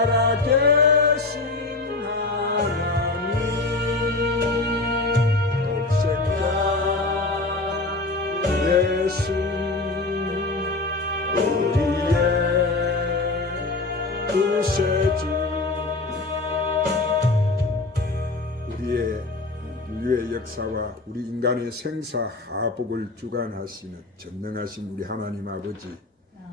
살아계신 하나님 독생자 예수 우리의 구세주 우리의 인류의 역사와 우리 인간의 생사하복을 주관하시는 전능하신 우리 하나님 아버지,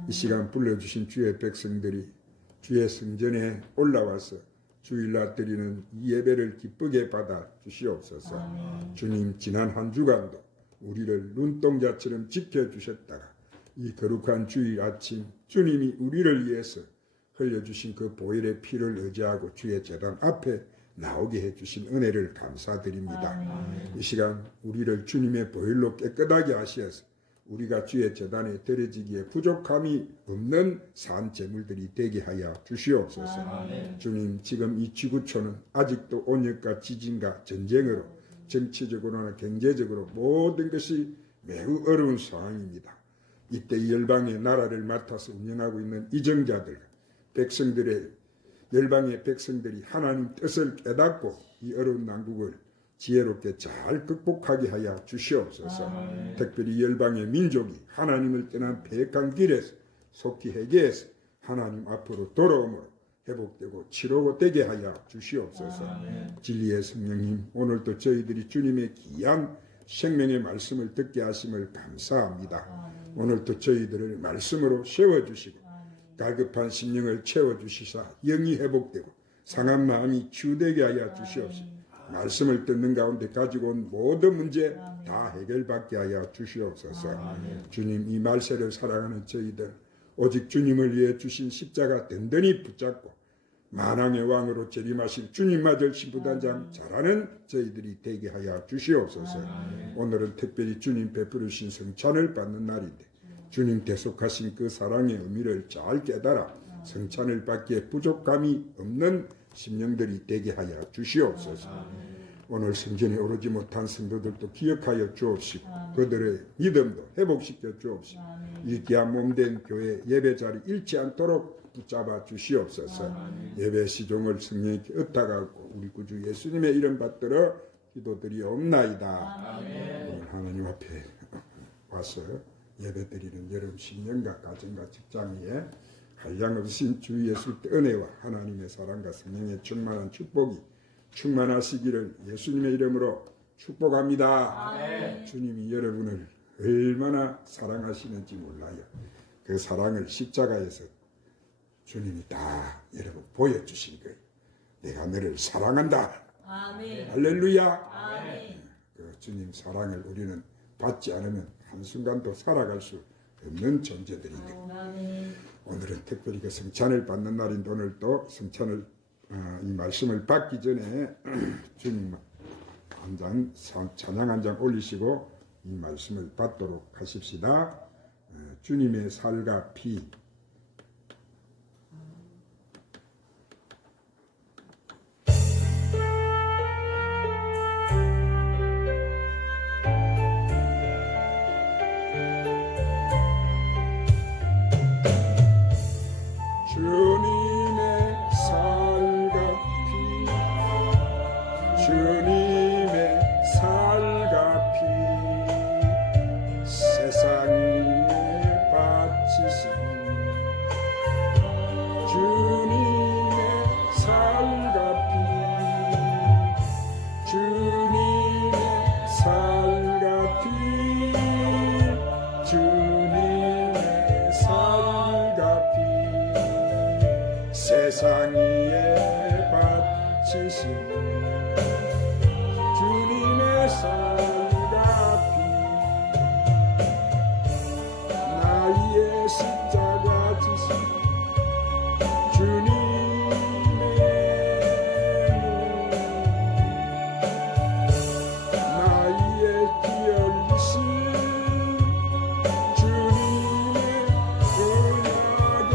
이 시간 불러주신 주의 백성들이 주의 성전에 올라와서 주일날 드리는 이 예배를 기쁘게 받아 주시옵소서. 주님, 지난 한 주간도 우리를 눈동자처럼 지켜주셨다가 이 거룩한 주일 아침 주님이 우리를 위해서 흘려주신 그 보혈의 피를 의지하고 주의 제단 앞에 나오게 해주신 은혜를 감사드립니다. 이 시간 우리를 주님의 보혈로 깨끗하게 하시어서 우리가 주의 제단에 드려지기에 부족함이 없는 산 제물들이 되게 하여 주시옵소서. 주님, 지금 이 지구촌은 아직도 온역과 지진과 전쟁으로 정치적으로나 경제적으로 모든 것이 매우 어려운 상황입니다. 이때 이 열방의 나라를 맡아서 운영하고 있는 이정자들, 백성들의 열방의 백성들이 하나님 뜻을 깨닫고 이 어려운 난국을 지혜롭게 잘 극복하게 하여 주시옵소서. 특별히 열방의 민족이 하나님을 떠난 패역한 길에서 속히 회개해서 하나님 앞으로 돌아옴으로 회복되고 치료되게 하여 주시옵소서. 진리의 성령님, 오늘도 저희들이 주님의 귀한 생명의 말씀을 듣게 하심을 감사합니다. 오늘도 저희들을 말씀으로 세워주시고 갈급한 심령을 채워주시사 영이 회복되고 상한 마음이 치유되게 하여 주시옵소서. 말씀을 듣는 가운데 가지고 온 모든 문제 다 해결받게 하여 주시옵소서. 주님, 이 말세를 살아가는 저희들 오직 주님을 위해 주신 십자가 든든히 붙잡고 만왕의 왕으로 재림하실 주님마저 신부단장 잘하는 저희들이 되게 하여 주시옵소서. 오늘은 특별히 주님 베푸르신 성찬을 받는 날인데 주님 대속하신 그 사랑의 의미를 잘 깨달아 성찬을 받기에 부족함이 없는 심령들이 되게 하여 주시옵소서. 오늘 성전에 오르지 못한 성도들도 기억하여 주옵시고 그들의 믿음도 회복시켜 주옵시고 이 귀한 몸된 교회 예배자리 잃지 않도록 붙잡아 주시옵소서. 예배 시종을 성령님께 의탁하고 우리 구주 예수님의 이름 받들어 기도드리옵나이다. 오늘 하나님 앞에 와서 예배드리는 여러분 심령과 가정과 직장 위에 한량없으신 주 예수의 은혜와 하나님의 사랑과 성령의 충만한 축복이 충만하시기를 예수님의 이름으로 축복합니다. 아멘. 주님이 여러분을 얼마나 사랑하시는지 몰라요. 그 사랑을 십자가에서 주님이 다 여러분 보여주신 거예요. 내가 너를 사랑한다. 아멘. 할렐루야. 아멘. 그 주님 사랑을 우리는 받지 않으면 한순간도 살아갈 수 없는 존재들이네. 오늘은 특별히 그 성찬을 받는 날인데 오늘 또 성찬을 이 말씀을 받기 전에 주님 한 장 찬양 한 장 올리시고 이 말씀을 받도록 하십시다. 주님의 살과 피. 세상 위에 바치신 주님의 살과 피 나의 십자가 지신 주님의 나의 피 흘리신 주님의 은하의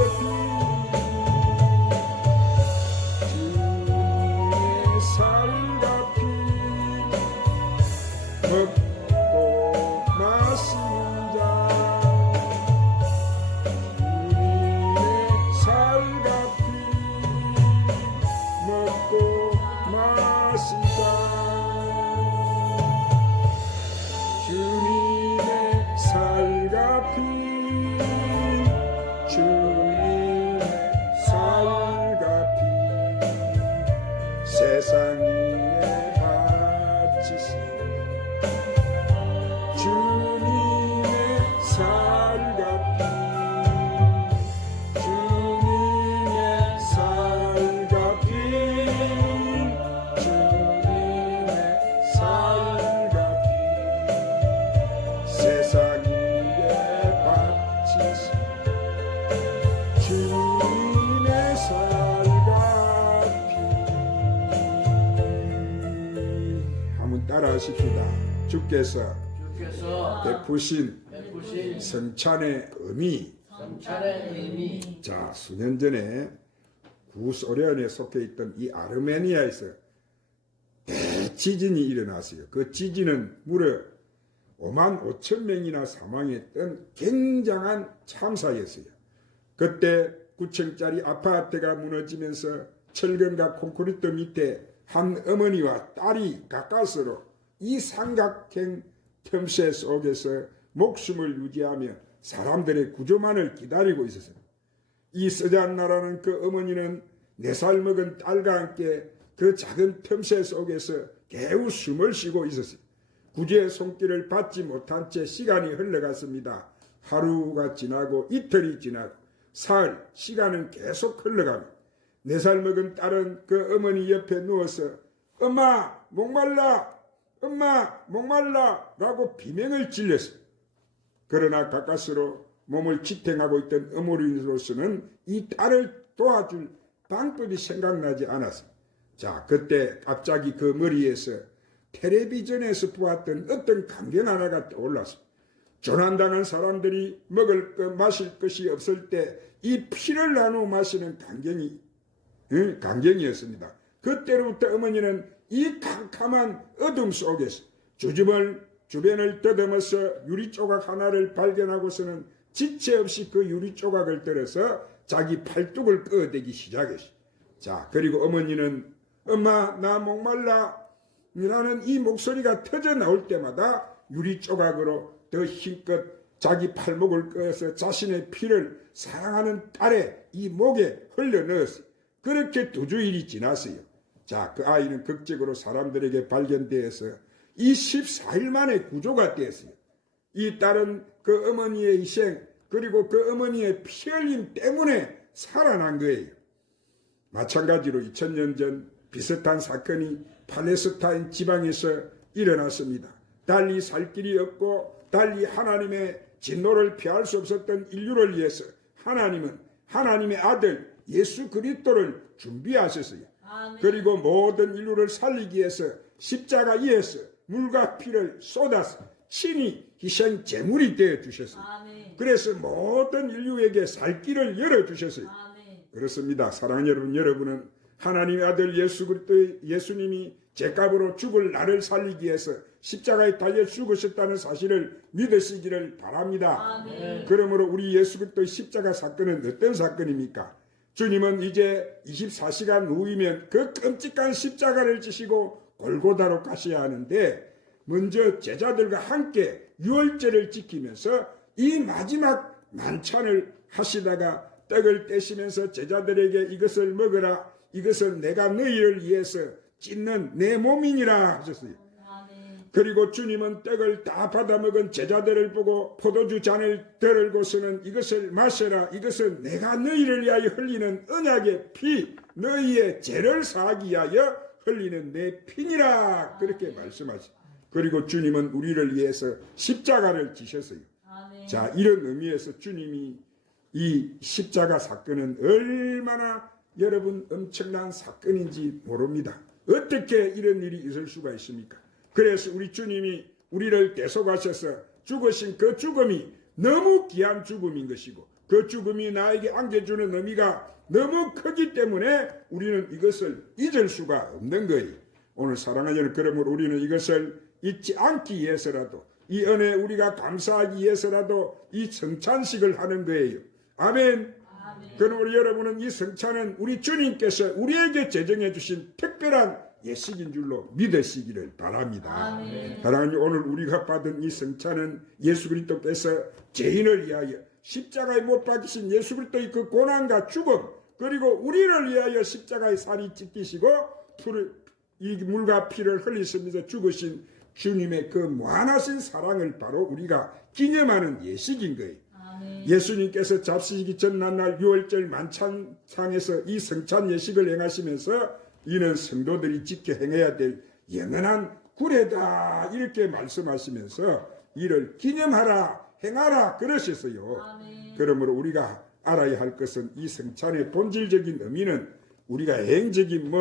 피 기도하십시다. 주께서 베푸신 성찬의 의미. 자, 수년 전에 구소련에 속해 있던 이 아르메니아에서 대지진이 일어났어요. 그 지진은 무려 5만 5천 명이나 사망했던 굉장한 참사였어요. 그때 9층짜리 아파트가 무너지면서 철근과 콘크리트 밑에 한 어머니와 딸이 가까스로 이 삼각형 틈새 속에서 목숨을 유지하며 사람들의 구조만을 기다리고 있었어요. 이 서잔나라는 그 어머니는 4살 먹은 딸과 함께 그 작은 틈새 속에서 개우 숨을 쉬고 있었어요. 구제의 손길을 받지 못한 채 시간이 흘러갔습니다. 하루가 지나고 이틀이 지나고 사흘, 시간은 계속 흘러갑니다. 4살 먹은 딸은 그 어머니 옆에 누워서 엄마 목말라, 엄마 목말라 라고 비명을 질렀어요. 그러나 가까스로 몸을 지탱하고 있던 어머니로서는 이 딸을 도와줄 방법이 생각나지 않았어요. 자, 그때 갑자기 그 머리에서 텔레비전에서 보았던 어떤 광경 하나가 떠올랐어요. 조난당한 사람들이 먹을 것 마실 것이 없을 때 이 피를 나누어 마시는 광경이었습니다. 그때로부터 어머니는 이 캄캄한 어둠 속에서 주변을 더듬어서 유리조각 하나를 발견하고서는 지체 없이 그 유리조각을 들어서 자기 팔뚝을 끄어대기 시작했어요. 자, 그리고 어머니는 엄마 나 목말라 라는 이 목소리가 터져 나올 때마다 유리조각으로 더 힘껏 자기 팔목을 끄어서 자신의 피를 사랑하는 딸의 이 목에 흘려넣었어요. 그렇게 2주일이 지났어요. 자, 그 아이는 극적으로 사람들에게 발견되어서 이 14일 만에 구조가 되었어요. 이 딸은 그 어머니의 희생 그리고 그 어머니의 피 흘림 때문에 살아난 거예요. 마찬가지로 2000년 전 비슷한 사건이 팔레스타인 지방에서 일어났습니다. 달리 살 길이 없고 달리 하나님의 진노를 피할 수 없었던 인류를 위해서 하나님은 하나님의 아들 예수 그리스도를 준비하셨어요. 아멘. 그리고 모든 인류를 살리기 위해서 십자가 위에서 물과 피를 쏟아서 친히 희생 제물이 되어 주셨어요. 아멘. 그래서 모든 인류에게 살 길을 열어 주셨어요. 아멘. 그렇습니다. 사랑하는 여러분, 여러분은 하나님의 아들 예수 그리스도 예수님이 죄값으로 죽을 나를 살리기 위해서 십자가에 달려 죽으셨다는 사실을 믿으시기를 바랍니다. 아멘. 그러므로 우리 예수 그리스도의 십자가 사건은 어떤 사건입니까? 주님은 이제 24시간 후이면 그 끔찍한 십자가를 지시고 골고다로 가셔야 하는데 먼저 제자들과 함께 유월절을 지키면서 이 마지막 만찬을 하시다가 떡을 떼시면서 제자들에게 이것을 먹으라, 이것은 내가 너희를 위해서 찢는 내 몸이니라 하셨어요. 아멘. 그리고 주님은 떡을 다 받아먹은 제자들을 보고 포도주 잔을 들고서는 이것을 마셔라, 이것은 내가 너희를 위하여 흘리는 언약의 피, 너희의 죄를 사하기 위하여 흘리는 내 피니라 그렇게 말씀하시죠. 그리고 주님은 우리를 위해서 십자가를 지셨어요. 아멘. 자, 이런 의미에서 주님이 이 십자가 사건은 얼마나 여러분 엄청난 사건인지 모릅니다. 어떻게 이런 일이 있을 수가 있습니까? 그래서 우리 주님이 우리를 대속하셔서 죽으신 그 죽음이 너무 귀한 죽음인 것이고 그 죽음이 나에게 안겨주는 의미가 너무 크기 때문에 우리는 이것을 잊을 수가 없는 거예요. 오늘 사랑하는 여러분, 그러므로 우리는 이것을 잊지 않기 위해서라도 이 은혜에 우리가 감사하기 위해서라도 이 성찬식을 하는 거예요. 아멘. 그러므로 여러분은 이 성찬은 우리 주님께서 우리에게 제정해 주신 특별한 예식인 줄로 믿으시기를 바랍니다. 사랑하는 오늘 우리가 받은 이 성찬은 예수 그리스도께서 죄인을 위하여 십자가에 못 박히신 예수 그리스도의 그 고난과 죽음 그리고 우리를 위하여 십자가에 살이 찢기시고 이 물과 피를 흘리시면서 죽으신 주님의 그 무한하신 사랑을 바로 우리가 기념하는 예식인 거예요. 예수님께서 잡수시기 전날 유월절 만찬상에서 이 성찬 예식을 행하시면서 이는 성도들이 지켜 행해야 될 영원한 구례다 이렇게 말씀하시면서 이를 기념하라 행하라 그러셨어요. 그러므로 우리가 알아야 할 것은 이 성찬의 본질적인 의미는 우리가 행적인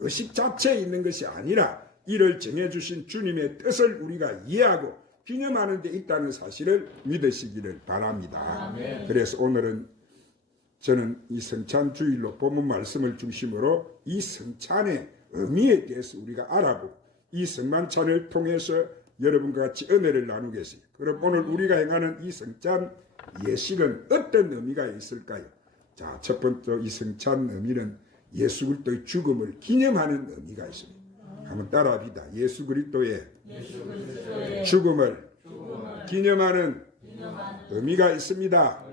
의식 자체에 있는 것이 아니라 이를 정해주신 주님의 뜻을 우리가 이해하고 기념하는 데 있다는 사실을 믿으시기를 바랍니다. 아멘. 그래서 오늘은 저는 이 성찬 주일로 본문 말씀을 중심으로 이 성찬의 의미에 대해서 우리가 알아보고 이 성만찬을 통해서 여러분과 같이 은혜를 나누겠습니다. 그럼 오늘 우리가 행하는 이 성찬 예식은 어떤 의미가 있을까요? 자, 첫 번째 이 성찬 의미는 예수 그리스도의 죽음을 기념하는 의미가 있습니다. 한번 따라합니다. 예수 그리스도의 죽음을 기념하는 의미가 있습니다.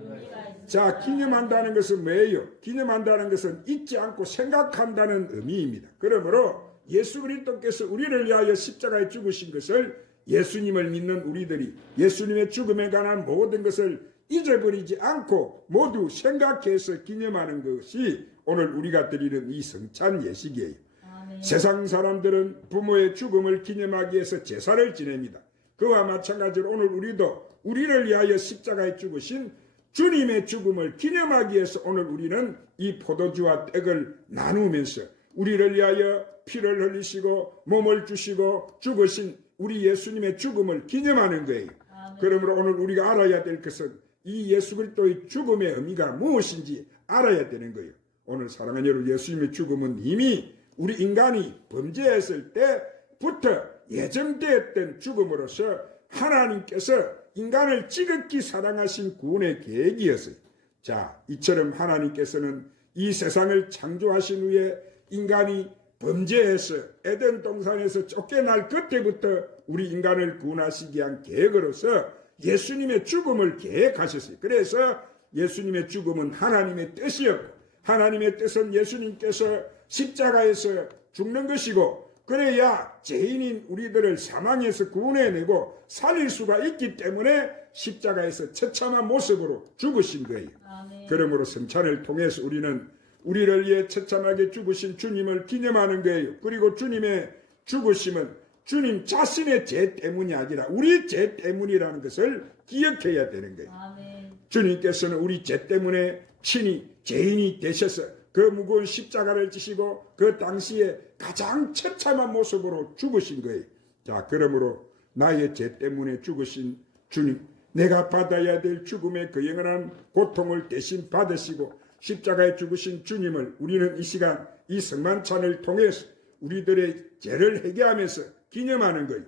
자, 기념한다는 것은 뭐예요? 기념한다는 것은 잊지 않고 생각한다는 의미입니다. 그러므로 예수 그리스도께서 우리를 위하여 십자가에 죽으신 것을 예수님을 믿는 우리들이 예수님의 죽음에 관한 모든 것을 잊어버리지 않고 모두 생각해서 기념하는 것이 오늘 우리가 드리는 이 성찬 예식이에요. 아멘. 세상 사람들은 부모의 죽음을 기념하기 위해서 제사를 지냅니다. 그와 마찬가지로 오늘 우리도 우리를 위하여 십자가에 죽으신 주님의 죽음을 기념하기 위해서 오늘 우리는 이 포도주와 떡을 나누면서 우리를 위하여 피를 흘리시고 몸을 주시고 죽으신 우리 예수님의 죽음을 기념하는 거예요. 아멘. 그러므로 오늘 우리가 알아야 될 것은 이 예수 그리스도의 죽음의 의미가 무엇인지 알아야 되는 거예요. 오늘 사랑하는 여러분, 예수님의 죽음은 이미 우리 인간이 범죄했을 때부터 예정되었던 죽음으로서 하나님께서 인간을 지극히 사랑하신 구원의 계획이었어요. 자, 이처럼 하나님께서는 이 세상을 창조하신 후에 인간이 범죄해서 에덴 동산에서 쫓겨날 그때부터 우리 인간을 구원하시기 위한 계획으로서 예수님의 죽음을 계획하셨어요. 그래서 예수님의 죽음은 하나님의 뜻이었고 하나님의 뜻은 예수님께서 십자가에서 죽는 것이고 그래야 죄인인 우리들을 사망에서 구원해내고 살릴 수가 있기 때문에 십자가에서 처참한 모습으로 죽으신 거예요. 아멘. 그러므로 성찬을 통해서 우리는 우리를 위해 처참하게 죽으신 주님을 기념하는 거예요. 그리고 주님의 죽으심은 주님 자신의 죄 때문이 아니라 우리 죄 때문이라는 것을 기억해야 되는 거예요. 아멘. 주님께서는 우리 죄 때문에 친히 죄인이 되셔서 그 무거운 십자가를 지시고 그 당시에 가장 처참한 모습으로 죽으신 거예요. 자, 그러므로 나의 죄 때문에 죽으신 주님, 내가 받아야 될 죽음의 그 영원한 고통을 대신 받으시고 십자가에 죽으신 주님을 우리는 이 시간 이 성만찬을 통해서 우리들의 죄를 회개하면서 기념하는 거예요.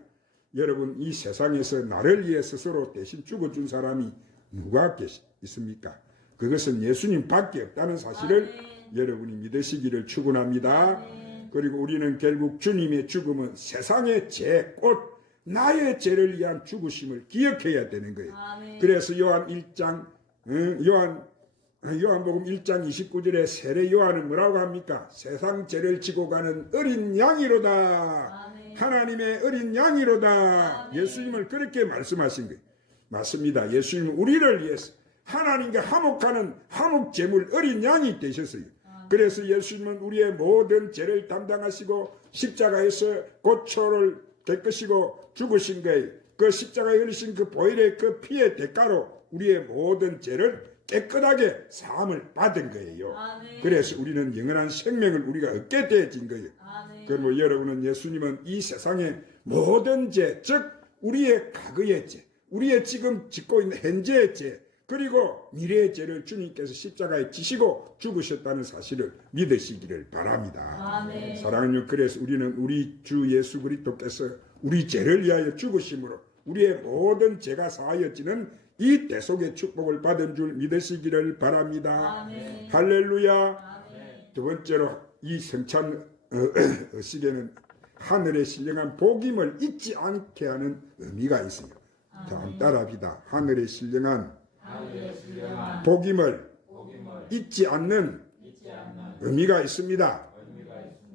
여러분, 이 세상에서 나를 위해 스스로 대신 죽어준 사람이 누가 있습니까? 그것은 예수님밖에 없다는 사실을 여러분이 믿으시기를 축원합니다. 그리고 우리는 결국 주님의 죽음은 세상의 죄, 곧 나의 죄를 위한 죽으심을 기억해야 되는 거예요. 그래서 요한복음 1장 29절에 세례 요한은 뭐라고 합니까? 세상 죄를 지고 가는 어린 양이로다. 아멘. 하나님의 어린 양이로다. 아멘. 예수님을 그렇게 말씀하신 거예요. 맞습니다. 예수님은 우리를 위해서 하나님과 화목하는 화목제물 어린 양이 되셨어요. 그래서 예수님은 우리의 모든 죄를 담당하시고 십자가에서 고초를 겪으시고 죽으신 거예요. 그 십자가에 흘리신 그 보혈의 그 피의 대가로 우리의 모든 죄를 깨끗하게 사함을 받은 거예요. 아멘. 그래서 우리는 영원한 생명을 우리가 얻게 되어진 거예요. 그러므로 여러분은 예수님은 이 세상의 모든 죄, 즉 우리의 과거의 죄, 우리의 지금 짓고 있는 현재의 죄, 그리고 미래의 죄를 주님께서 십자가에 지시고 죽으셨다는 사실을 믿으시기를 바랍니다. 아멘. 사랑하는, 그래서 우리는 우리 주 예수 그리스도께서 우리 죄를 위하여 죽으심으로 우리의 모든 죄가 사하여지는 이 대속의 축복을 받은 줄 믿으시기를 바랍니다. 아멘. 할렐루야. 아멘. 두 번째로 이 성찬 의식에는 하늘의 신령한 복임을 잊지 않게 하는 의미가 있습니다. 다음 따라합니다. 하늘의 신령한 복임을 잊지 않는 의미가 있습니다.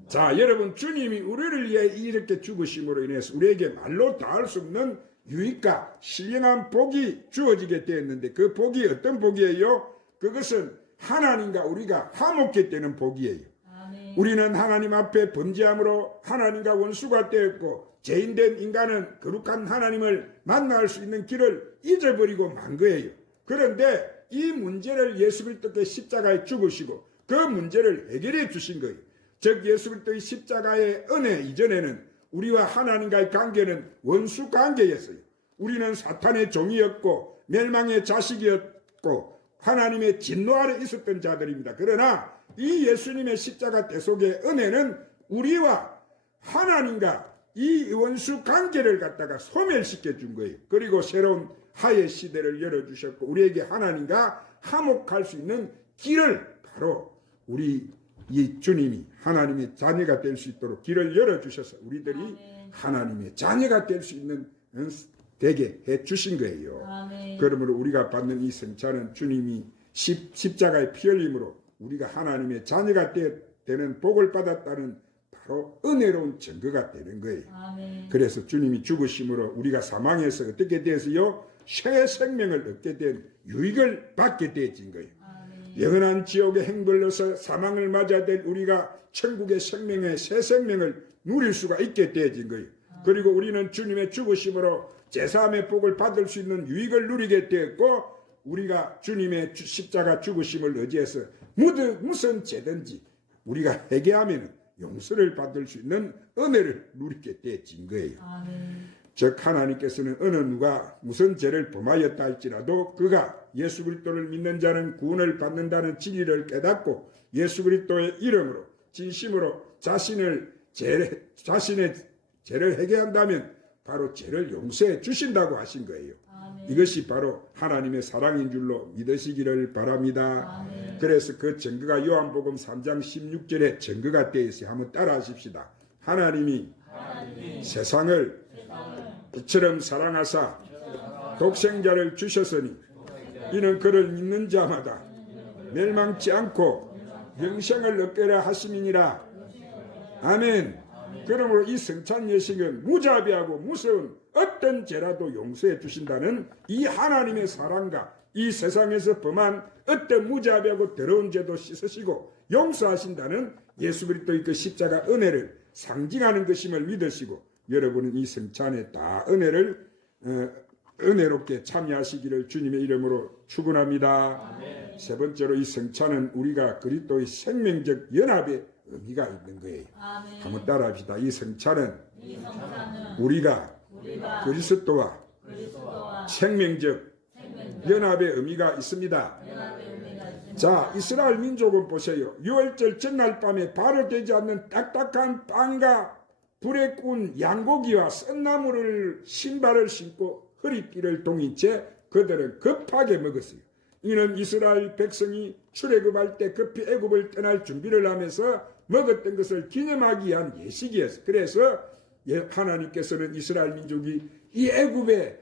자, 여러분, 주님이 우리를 위해 이렇게 죽으심으로 인해서 우리에게 말로 닿을 수 없는 유익과 신령한 복이 주어지게 되었는데 그 복이 어떤 복이에요? 그것은 하나님과 우리가 화목케 되는 복이에요. 아멘. 우리는 하나님 앞에 범죄함으로 하나님과 원수가 되었고 죄인된 인간은 거룩한 하나님을 만날 수 있는 길을 잊어버리고 만 거예요. 그런데 이 문제를 예수 그리스도께 십자가에 죽으시고 그 문제를 해결해 주신 거예요. 즉 예수 그리스도의 십자가의 은혜 이전에는 우리와 하나님과의 관계는 원수 관계였어요. 우리는 사탄의 종이었고 멸망의 자식이었고 하나님의 진노 아래 있었던 자들입니다. 그러나 이 예수님의 십자가 대속의 은혜는 우리와 하나님과 이 원수 관계를 갖다가 소멸시켜 준 거예요. 그리고 새로운 하의 시대를 열어주셨고 우리에게 하나님과 화목할 수 있는 길을 바로 우리 이 주님이 하나님의 자녀가 될 수 있도록 길을 열어주셔서 우리들이 하나님의 자녀가 될 수 있는 되게 해주신 거예요. 그러므로 우리가 받는 이 성찬은 주님이 십자가의 피 흘림으로 우리가 하나님의 자녀가 되는 복을 받았다는 바로 은혜로운 증거가 되는 거예요. 그래서 주님이 죽으심으로 우리가 사망에서 어떻게 되었어요? 새 생명을 얻게 된 유익을 받게 되어진 거예요. 영원한 지옥의 행벌로서 사망을 맞아야 될 우리가 천국의 생명의 새 생명을 누릴 수가 있게 되어진 거예요. 그리고 우리는 주님의 죽으심으로 제사함의 복을 받을 수 있는 유익을 누리게 되었고 우리가 주님의 십자가 죽으심을 의지해서 무슨 죄든지 우리가 회개하면 용서를 받을 수 있는 은혜를 누리게 되어진 거예요. 즉 하나님께서는 어느 누가 무슨 죄를 범하였다 할지라도 그가 예수 그리스도를 믿는 자는 구원을 받는다는 진리를 깨닫고 예수 그리스도의 이름으로 진심으로 자신의 죄를 회개한다면 바로 죄를 용서해 주신다고 하신 거예요. 이것이 바로 하나님의 사랑인 줄로 믿으시기를 바랍니다. 그래서 그 증거가 요한복음 3장 16절에 증거가 되어 있어요. 한번 따라 하십시다. 하나님이 세상을 이처럼 사랑하사 독생자를 주셨으니 이는 그를 믿는 자마다 멸망치 않고 영생을 얻게라 하심이니라. 아멘. 그러므로 이 성찬 예식은 무자비하고 무서운 어떤 죄라도 용서해 주신다는 이 하나님의 사랑과 이 세상에서 범한 어떤 무자비하고 더러운 죄도 씻으시고 용서하신다는 예수 그리스도의 그 십자가 은혜를 상징하는 것임을 믿으시고 여러분은 이 성찬에 다 은혜롭게 참여하시기를 주님의 이름으로 축원합니다. 세 번째로 이 성찬은 우리가 그리스도의 생명적 연합의 의미가 있는 거예요. 한번 따라합시다. 이 성찬은 우리가 그리스도와 생명적 연합의 의미가 있습니다. 자, 이스라엘 민족은 보세요. 유월절 전날 밤에 바로 되지 않는 딱딱한 빵과 불에 구운 양고기와 썬나무를 신발을 신고 허리띠를 동인 채 그들은 급하게 먹었어요. 이는 이스라엘 백성이 출애굽할 때 급히 애굽을 떠날 준비를 하면서 먹었던 것을 기념하기 위한 예식이었어요. 그래서 하나님께서는 이스라엘 민족이 이 애굽의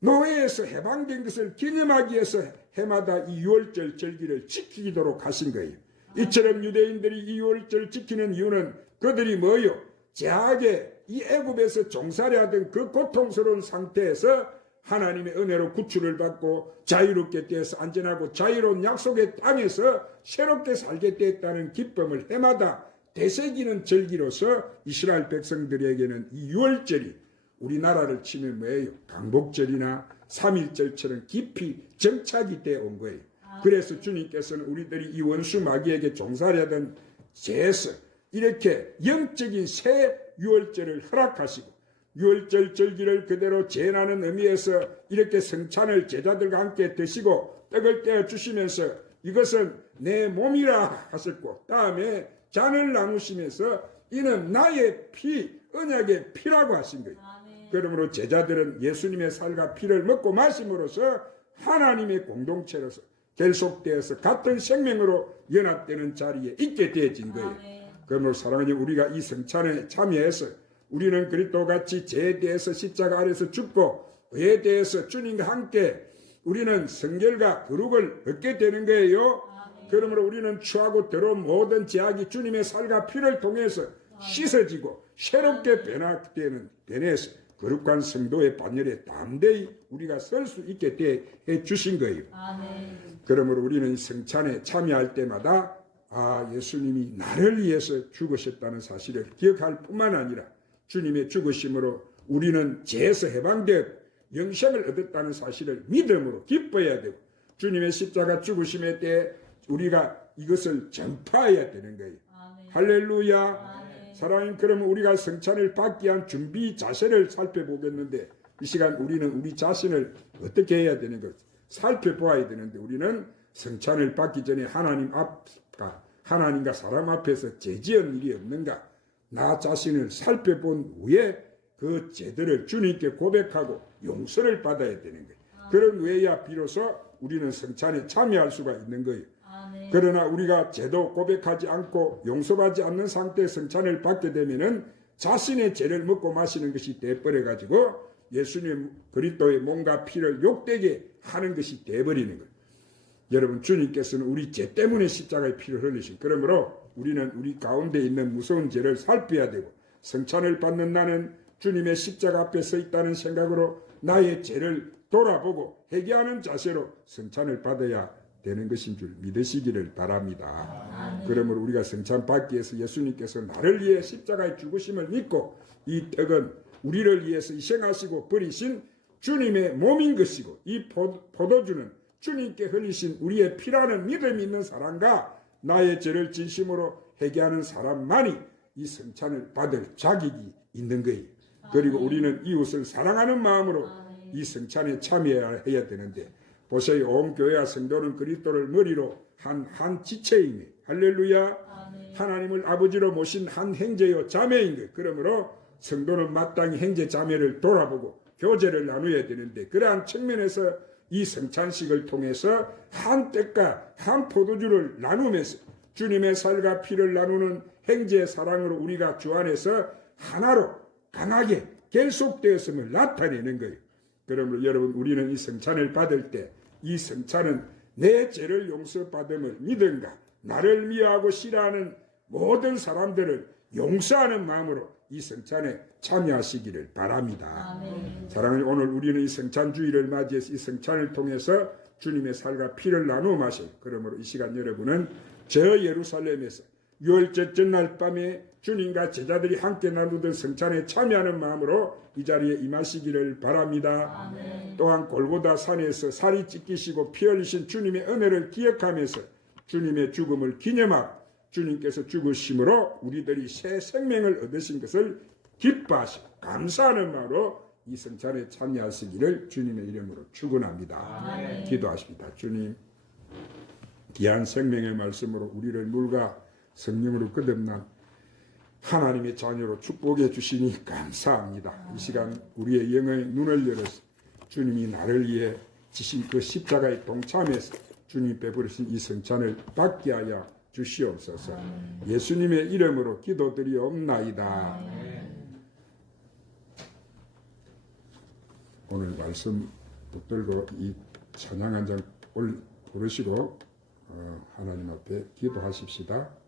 노예에서 해방된 것을 기념하기 위해서 해마다 이 유월절 절기를 지키도록 하신 거예요. 이처럼 유대인들이 이 유월절 지키는 이유는 그들이 뭐요? 제하게 이 애굽에서 종살이 하던 그 고통스러운 상태에서 하나님의 은혜로 구출을 받고 자유롭게 되어서 안전하고 자유로운 약속의 땅에서 새롭게 살게 되었다는 기쁨을 해마다 되새기는 절기로서 이스라엘 백성들에게는 이 유월절이 우리나라를 치면 뭐예요? 강복절이나 3.1절처럼 깊이 정착이 되어 온 거예요. 그래서 주님께서는 우리들이 이 원수 마귀에게 종살이하던 죄에서 이렇게 영적인 새 유월절을 허락하시고 유월절 절기를 그대로 재현하는 의미에서 이렇게 성찬을 제자들과 함께 드시고 떡을 떼어 주시면서 이것은 내 몸이라 하셨고 다음에 잔을 나누시면서 이는 나의 피, 언약의 피라고 하신 거예요. 그러므로 제자들은 예수님의 살과 피를 먹고 마심으로써 하나님의 공동체로서 결속되어서 같은 생명으로 연합되는 자리에 있게 되어진 거예요. 그러므로 사랑하는 우리가 이 성찬에 참여해서 우리는 그리스도 같이 죄에 대해서 십자가 아래서 죽고 그에 대해서 주님과 함께 우리는 성결과 거룩을 얻게 되는 거예요. 그러므로 우리는 추하고 더러운 모든 죄악이 주님의 살과 피를 통해서 씻어지고 새롭게 변해서 거룩한 성도의 반열에 담대히 우리가 설 수 있게 해 주신 거예요. 그러므로 우리는 성찬에 참여할 때마다 예수님이 나를 위해서 죽으셨다는 사실을 기억할 뿐만 아니라 주님의 죽으심으로 우리는 죄에서 해방되어 영생을 얻었다는 사실을 믿음으로 기뻐해야 되고 주님의 십자가 죽으심에 대해 우리가 이것을 전파해야 되는 거예요. 할렐루야. 사랑하님, 그러면 우리가 성찬을 받기 위한 준비 자세를 살펴보겠는데, 이 시간 우리는 우리 자신을 어떻게 해야 되는 것 살펴보아야 되는데, 우리는 성찬을 받기 전에 하나님과 사람 앞에서 죄지은 일이 없는가, 나 자신을 살펴본 후에 그 죄들을 주님께 고백하고 용서를 받아야 되는 거예요. 그런 후에야 비로소 우리는 성찬에 참여할 수가 있는 거예요. 그러나 우리가 죄도 고백하지 않고 용서받지 않는 상태의 성찬을 받게 되면은 자신의 죄를 먹고 마시는 것이 돼버려 가지고 예수님 그리스도의 몸과 피를 욕되게 하는 것이 돼버리는 거예요. 여러분, 주님께서는 우리 죄 때문에 십자가의 피를 흘리신, 그러므로 우리는 우리 가운데 있는 무서운 죄를 살펴야 되고, 성찬을 받는 나는 주님의 십자가 앞에 서 있다는 생각으로 나의 죄를 돌아보고 회개하는 자세로 성찬을 받아야 되는 것인 줄 믿으시기를 바랍니다. 그러므로 우리가 성찬 받기 위해서 예수님께서 나를 위해 십자가의 죽으심을 믿고, 이 떡은 우리를 위해서 희생하시고 버리신 주님의 몸인 것이고, 이 포도주는 주님께 흘리신 우리의 피라는 믿음이 있는 사람과 나의 죄를 진심으로 회개하는 사람만이 이 성찬을 받을 자격이 있는 거예요. 그리고 우리는 이웃을 사랑하는 마음으로 이 성찬에 참여해야 되는데, 보세요. 온 교회와 성도는 그리스도를 머리로 한 지체이니, 할렐루야. 하나님을 아버지로 모신 한 형제요 자매인 거예요. 그러므로 성도는 마땅히 형제 자매를 돌아보고 교제를 나누어야 되는데, 그러한 측면에서 이 성찬식을 통해서 한 떡과 한 포도주를 나누면서 주님의 살과 피를 나누는 형제의 사랑으로 우리가 주 안에서 하나로 강하게 결속되었음을 나타내는 거예요. 그러므로 여러분, 우리는 이 성찬을 받을 때 이 성찬은 내 죄를 용서받음을 믿음과 나를 미워하고 싫어하는 모든 사람들을 용서하는 마음으로 이 성찬에 참여하시기를 바랍니다. 사랑하는, 오늘 우리는 이 성찬주의를 맞이해서 이 성찬을 통해서 주님의 살과 피를 나누어 마실, 그러므로 이 시간 여러분은 저 예루살렘에서 유월절 전날 밤에 주님과 제자들이 함께 나누던 성찬에 참여하는 마음으로 이 자리에 임하시기를 바랍니다. 또한 골고다 산에서 살이 찢기시고 피 흘리신 주님의 은혜를 기억하면서 주님의 죽음을 기념하고 주님께서 죽으심으로 우리들이 새 생명을 얻으신 것을 기뻐하시고 감사하는 마음으로 이 성찬에 참여하시기를 주님의 이름으로 축원합니다. 기도하십니다. 주님, 귀한 생명의 말씀으로 우리를 물과 성령으로 거듭난 하나님의 자녀로 축복해 주시니 감사합니다. 이 시간 우리의 영의 눈을 열어서 주님이 나를 위해 지신 그 십자가에 동참해서 주님 베푸신 이 성찬을 받게 하여 주시옵소서. 예수님의 이름으로 기도드리옵나이다. 오늘 말씀 붙들고 이 찬양 한 장 부르시고 하나님 앞에 기도하십시다.